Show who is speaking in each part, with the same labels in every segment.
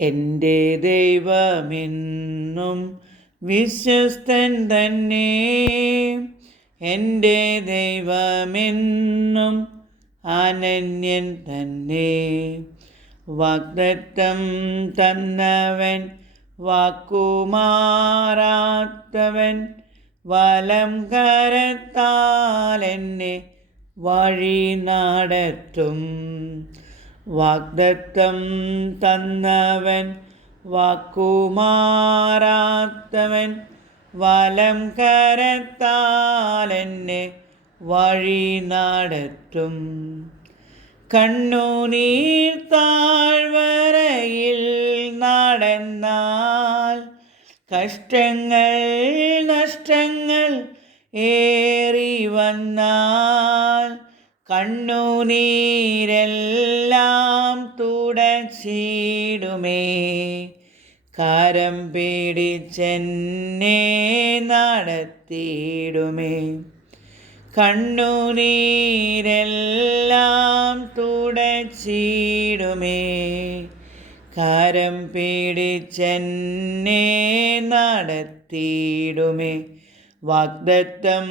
Speaker 1: എന്റെ ദൈവമെന്നും വിശ്വസ്തൻ തന്നെ. എന്റെ ദൈവമെന്നും അനന്യൻ തന്നെ. വാഗ്ദത്തം തന്നവൻ വാക്കുമാറാത്തവൻ വലം കരത്താൽ എന്നെ വഴി നടത്തും. വാഗ്ദത്തം തന്നവൻ വാക്കുമാറാത്തവൻ വലം കരത്താലെന്നെ വഴി നടത്തും. കണ്ണുനീർ താഴ്വരയിൽ നടന്നാൽ കഷ്ടങ്ങൾ നഷ്ടങ്ങൾ ഏറി വന്നാൽ കണ്ണുനീരെല്ലാം തുടച്ചിടുമേ കാരം പിടിച്ചെന്നെ നടത്തിയിടുമേ. കണ്ണുനീരെല്ലാം തുടച്ചിടുമേ. കാരം പിടിച്ചെന്നെ നടത്തിയിടുമേ. വാഗ്ദത്തം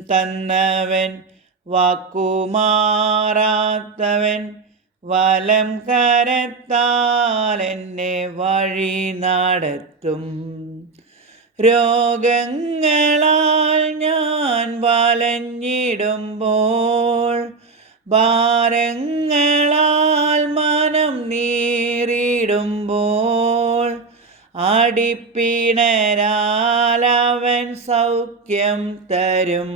Speaker 1: തന്നവൻ വാക്കുമാറാത്തവൻ വലം കരത്താൽ എന്നെ വഴി നടത്തും. രോഗങ്ങളാൽ ഞാൻ വലഞ്ഞിടുമ്പോൾ ഭാരങ്ങളാൽ മനം നീറിടുമ്പോൾ അടിപ്പിണരാൽ അവൻ സൗഖ്യം തരും.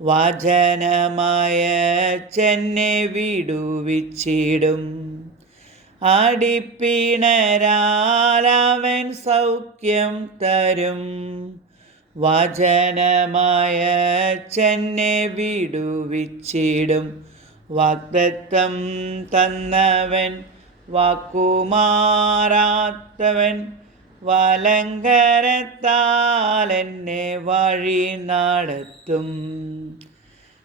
Speaker 1: വചനമായ ചെന്നെ വിടുവിച്ചിടും. അടിപ്പിണരാലവൻ സൗഖ്യം തരും. വചനമായ ചെന്നെ വിടുവിച്ചിടും. വാഗ്ദത്തം തന്നവൻ വാക്കുമാറാത്തവൻ വലങ്കരത്താൽ എന്നെ വഴി നടത്തും.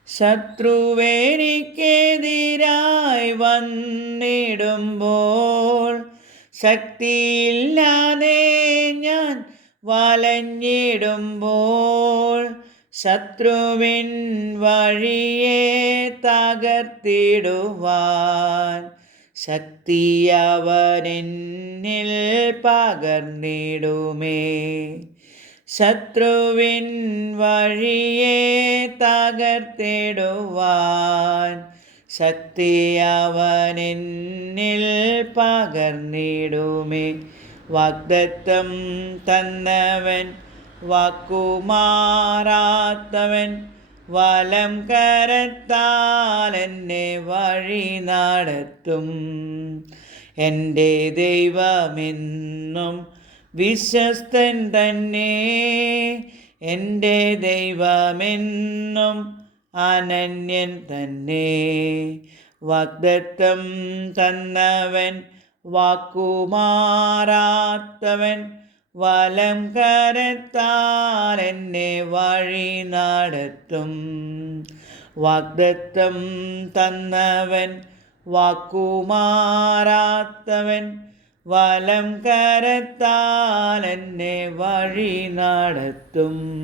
Speaker 1: ശത്രുവേനിക്കെതിരായി വന്നിടുമ്പോൾ ശക്തിയില്ലാതെ ഞാൻ വലഞ്ഞിടുമ്പോൾ ശത്രുവിൻ വഴിയെ തകർത്തിടുവാൻ ശക്തിയവനെന്നിൽ പകർന്നിടുമേ. ശത്രുവിൻ വഴിയെ തകർത്തിടുവാൻ ശക്തിയവനെന്നിൽ പകർന്നിടുമേ. വാഗ്ദത്തം തന്നവൻ വാക്കുമാറാത്തവൻ വലം കരത്താലെന്നെ വഴി നടത്തും. എന്റെ ദൈവമെന്നും വിശ്വസ്തൻ തന്നെ. എന്റെ ദൈവമെന്നും അനന്യൻ തന്നെ. വാഗ്ദത്തം തന്നവൻ വാക്കുമാറാത്തവൻ വലം കരത്താൽ എന്നെ വഴി നടത്തും. വാഗ്ദത്തം തന്നവൻ വാക്കുമാറാത്തവൻ വലം കരത്താൽ എന്നെ വഴി നടത്തും.